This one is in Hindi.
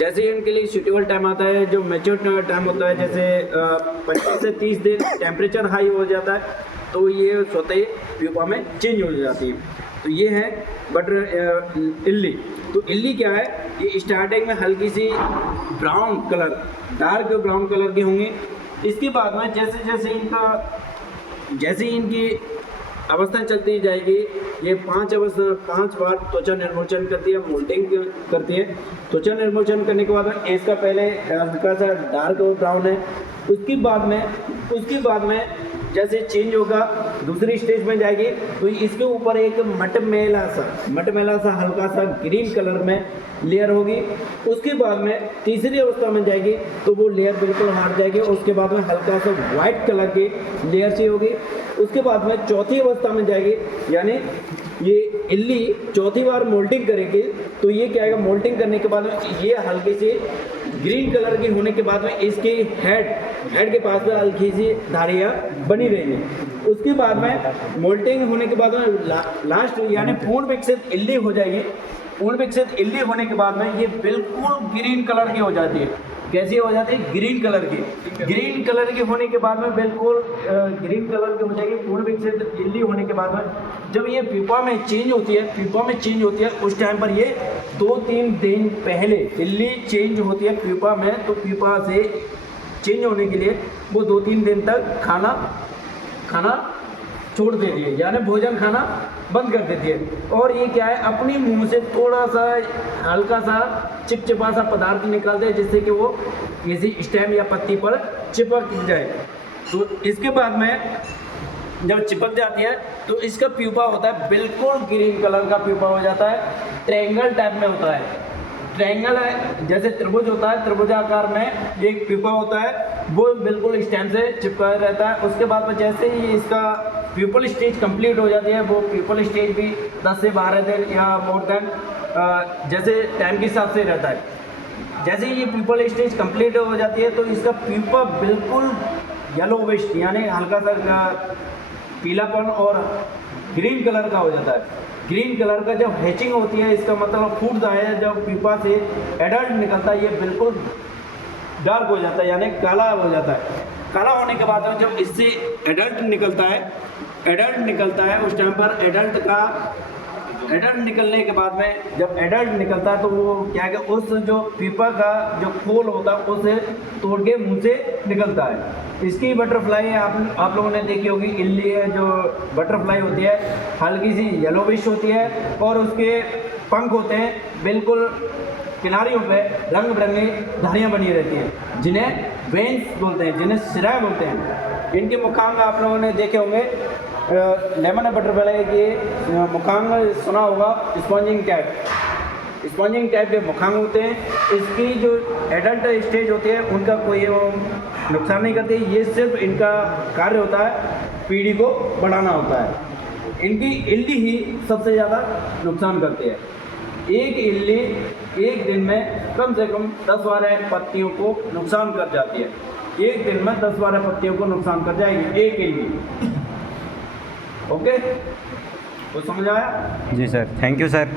जैसे इनके लिए सूटेबल टाइम आता है, जो मैच्योर टाइम होता है, जैसे 25 से 30 दिन टेम्परेचर हाई हो जाता है तो ये स्वतः ही प्यूपा में चेंज हो जाती है। तो ये है बटर इल्ली। तो इल्ली क्या है, ये स्टार्टिंग में हल्की सी brown colour, dark brown colour की होंगी। इसके बाद में जैसे इनकी अवस्था चलती जाएगी, ये 5 बार त्वचा निर्मोचन करती है, मोल्टिंग करती है। त्वचा निर्मोचन करने के बाद इसका पहले हल्का सा डार्क ब्राउन है, उसके बाद में जैसे चेंज होगा दूसरी स्टेज में जाएगी तो इसके ऊपर एक मटमैला सा हल्का सा ग्रीन कलर में लेयर होगी। उसके बाद में तीसरी अवस्था में जाएगी तो वो लेयर बिल्कुल हट जाएगी और उसके बाद में हल्का सा वाइट कलर की लेयर सी होगी। उसके बाद में चौथी अवस्था में जाएगी, यानी ये इल्ली चौथी बार मोल्टिंग करेगी। तो ये क्या है, मोल्टिंग करने के बाद में ये हल्की सी ग्रीन कलर की होने के बाद में इसकी हेड के पास में हल्की सी धारियाँ बनी रहेंगी। उसके बाद में मोल्टिंग होने के बाद में लास्ट यानी पूर्ण विकसित इल्ली हो जाएगी। पूर्ण विकसित इल्ली होने के बाद में ये बिल्कुल ग्रीन कलर की हो जाती है। कैसी हो जाती है, ग्रीन कलर की। ग्रीन कलर की होने के बाद में बिल्कुल ग्रीन कलर की हो जाएगी पूर्ण विकसित इल्ली होने के बाद में। जब ये प्यूपा में चेंज होती है उस टाइम पर ये 2-3 दिन पहले इल्ली चेंज होती है प्यूपा में, तो प्यूपा से चेंज होने के लिए वो 2-3 दिन तक खाना छोड़ देती है, यानी भोजन खाना बंद कर देती है। और ये क्या है, अपनी मुंह से थोड़ा सा हल्का सा चिपचिपा सा पदार्थ निकालते हैं जिससे कि वो किसी स्टेम या पत्ती पर चिपक जाए। तो इसके बाद में जब चिपक जाती है तो इसका प्यूपा होता है बिल्कुल ग्रीन कलर का प्यूपा हो जाता है, ट्रायंगल टाइप में होता है। ट्रायंगल है, जैसे त्रिभुज होता है, त्रिभुजाकार में एक प्यूपा होता है, वो बिल्कुल स्टेम से चिपका रहता है। उसके बाद में जैसे ही इसका प्यूपल स्टेज कंप्लीट हो जाती है, वो प्यूपल स्टेज भी 10 से 12 दिन या मोर देन जैसे टाइम के हिसाब से रहता है। जैसे ही ये प्यूपल स्टेज कंप्लीट हो जाती है तो इसका प्यूपा बिल्कुल येलोविश यानी हल्का सा पीलापन और ग्रीन कलर का हो जाता है। ग्रीन कलर का जब हैचिंग होती है, इसका मतलब फूटता है, जब प्यूपा से एडल्ट निकलता है ये बिल्कुल डार्क हो जाता है यानी काला हो जाता है। काला होने के बाद जब इससे एडल्ट निकलता है उस टाइम पर एडल्ट निकलने के बाद में जब एडल्ट निकलता है तो वो क्या है, उस जो प्यूपा का जो खोल होता है उसे तोड़ के मुंह से निकलता है। इसकी बटरफ्लाई आप लोगों ने देखी होगी, इल्ली है जो बटरफ्लाई होती है हल्की सी येलोविश होती है और उसके पंख होते हैं बिल्कुल किनारियों पे रंग बिरंगी धारियाँ बनी रहती हैं जिन्हें वेन्स बोलते हैं, जिन्हें सिराएं बोलते हैं। इनके मुखांग आप लोगों ने देखे होंगे, लेमन बटरफ्लाई के मुखांग सुना होगा, स्पॉन्जिंग टाइप के मुखांग होते हैं। इसकी जो एडल्ट स्टेज होती है उनका कोई नुकसान नहीं करती, ये सिर्फ इनका कार्य होता है पीढ़ी को बढ़ाना होता है। इनकी इल्ली ही सबसे ज़्यादा नुकसान करती है। एक इल्ली एक दिन में कम से कम 10-12 पत्तियों को नुकसान कर जाती है। एक दिन में 10-12 पत्तियों को नुकसान कर जाएगी एक इल्ली। ओके, तो समझ आया? जी सर, थैंक यू सर।